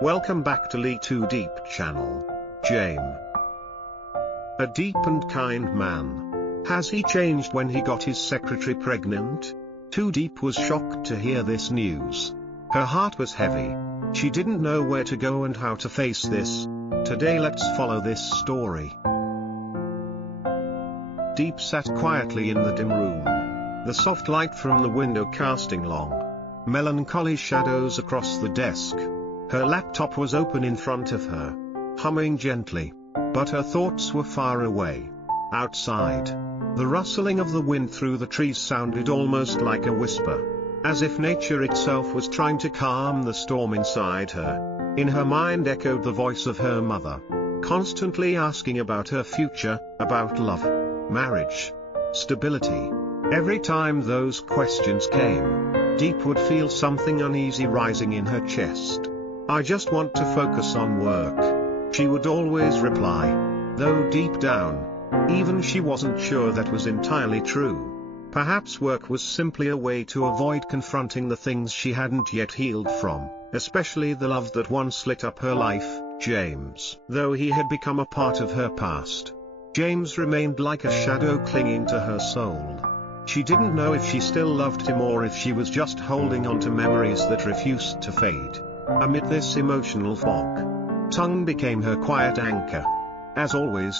Welcome back to lytudiep channel. Jame. A deep and kind man. Has he changed when he got his secretary pregnant? Diep was shocked to hear this news. Her heart was heavy. She didn't know where to go and how to face this. Today let's follow this story. Diep sat quietly in the dim room. The soft light from the window casting long, melancholy shadows across the desk. Her laptop was open in front of her, humming gently. But her thoughts were far away. Outside, the rustling of the wind through the trees sounded almost like a whisper, as if nature itself was trying to calm the storm inside her. In her mind echoed the voice of her mother, constantly asking about her future, about love, marriage, stability. Every time those questions came, Diep would feel something uneasy rising in her chest. "I just want to focus on work," she would always reply, though deep down, even she wasn't sure that was entirely true. Perhaps work was simply a way to avoid confronting the things she hadn't yet healed from, especially the love that once lit up her life, James. Though he had become a part of her past, James remained like a shadow clinging to her soul. She didn't know if she still loved him or if she was just holding on to memories that refused to fade. Amid this emotional fog, Tung became her quiet anchor. As always,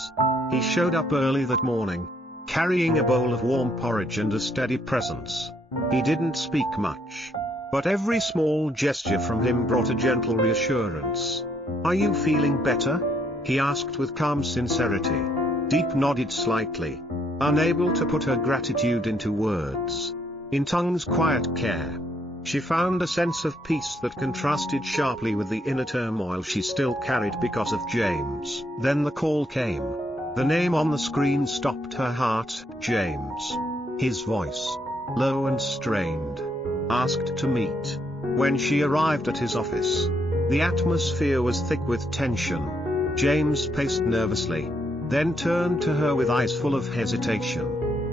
he showed up early that morning, carrying a bowl of warm porridge and a steady presence. He didn't speak much, but every small gesture from him brought a gentle reassurance. "Are you feeling better?" he asked with calm sincerity. Diep nodded slightly, unable to put her gratitude into words. In Tung's quiet care, she found a sense of peace that contrasted sharply with the inner turmoil she still carried because of James. Then the call came. The name on the screen stopped her heart. James. His voice, low and strained, asked to meet. When she arrived at his office, the atmosphere was thick with tension. James paced nervously, then turned to her with eyes full of hesitation.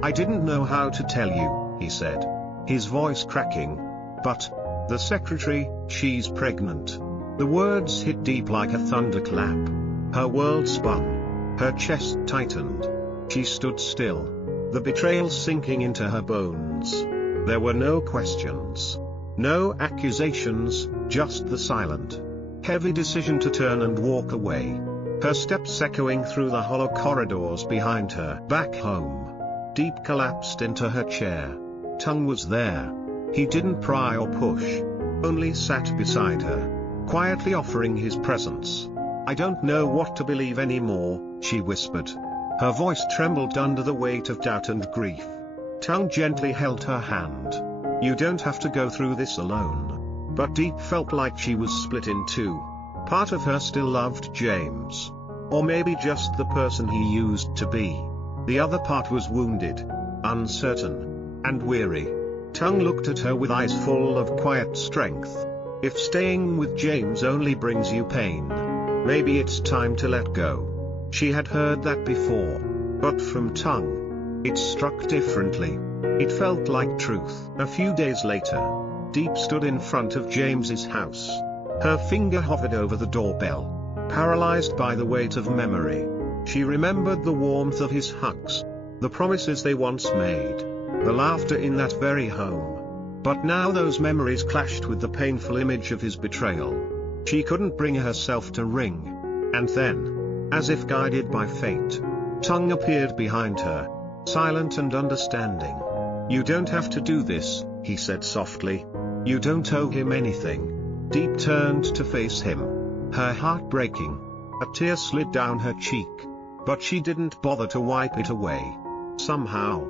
"I didn't know how to tell you," he said, his voice cracking. "But, the secretary, she's pregnant." The words hit Diep like a thunderclap. Her world spun. Her chest tightened. She stood still, the betrayal sinking into her bones. There were no questions, no accusations, just the silent, heavy decision to turn and walk away. Her steps echoing through the hollow corridors behind her. Back home, Diep collapsed into her chair. Tung was there. He didn't pry or push, only sat beside her, quietly offering his presence. "I don't know what to believe anymore," she whispered. Her voice trembled under the weight of doubt and grief. Tung gently held her hand. "You don't have to go through this alone." But Diep felt like she was split in two. Part of her still loved James, or maybe just the person he used to be. The other part was wounded, uncertain, and weary. Tung looked at her with eyes full of quiet strength. "If staying with James only brings you pain, maybe it's time to let go." She had heard that before, but from Tung, it struck differently. It felt like truth. A few days later, Diep stood in front of James's house. Her finger hovered over the doorbell, paralyzed by the weight of memory. She remembered the warmth of his hugs, the promises they once made, the laughter in that very home. But now those memories clashed with the painful image of his betrayal. She couldn't bring herself to ring. And then, as if guided by fate, Tung appeared behind her, silent and understanding. "You don't have to do this," he said softly. "You don't owe him anything." Diep turned to face him, her heart breaking. A tear slid down her cheek, but she didn't bother to wipe it away. Somehow,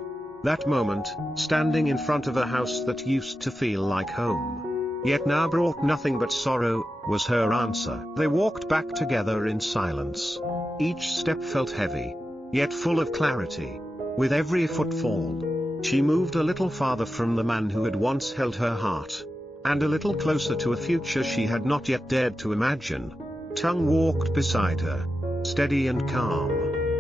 that moment, standing in front of a house that used to feel like home, yet now brought nothing but sorrow, was her answer. They walked back together in silence. Each step felt heavy, yet full of clarity. With every footfall, she moved a little farther from the man who had once held her heart, and a little closer to a future she had not yet dared to imagine. Tung walked beside her, steady and calm,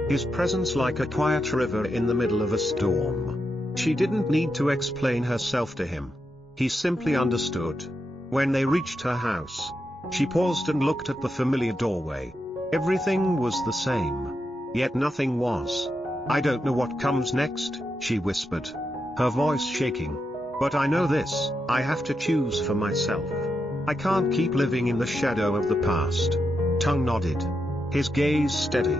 his presence like a quiet river in the middle of a storm. She didn't need to explain herself to him. He simply understood. When they reached her house, She paused and looked at the familiar doorway. Everything was the same. Yet nothing was. "I don't know what comes next," she whispered, her voice shaking. "But I know this, I have to choose for myself. I can't keep living in the shadow of the past." Tung nodded, his gaze steady.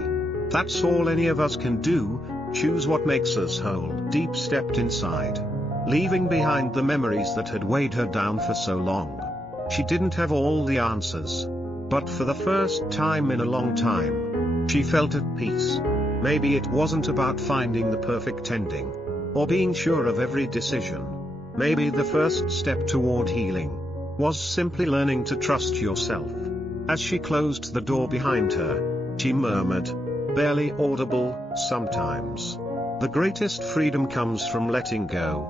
"That's all any of us can do, choose what makes us whole." Diep stepped inside, leaving behind the memories that had weighed her down for so long. She didn't have all the answers. But for the first time in a long time, she felt at peace. Maybe it wasn't about finding the perfect ending, or being sure of every decision. Maybe the first step toward healing was simply learning to trust yourself. As she closed the door behind her, she murmured, barely audible, "Sometimes the greatest freedom comes from letting go."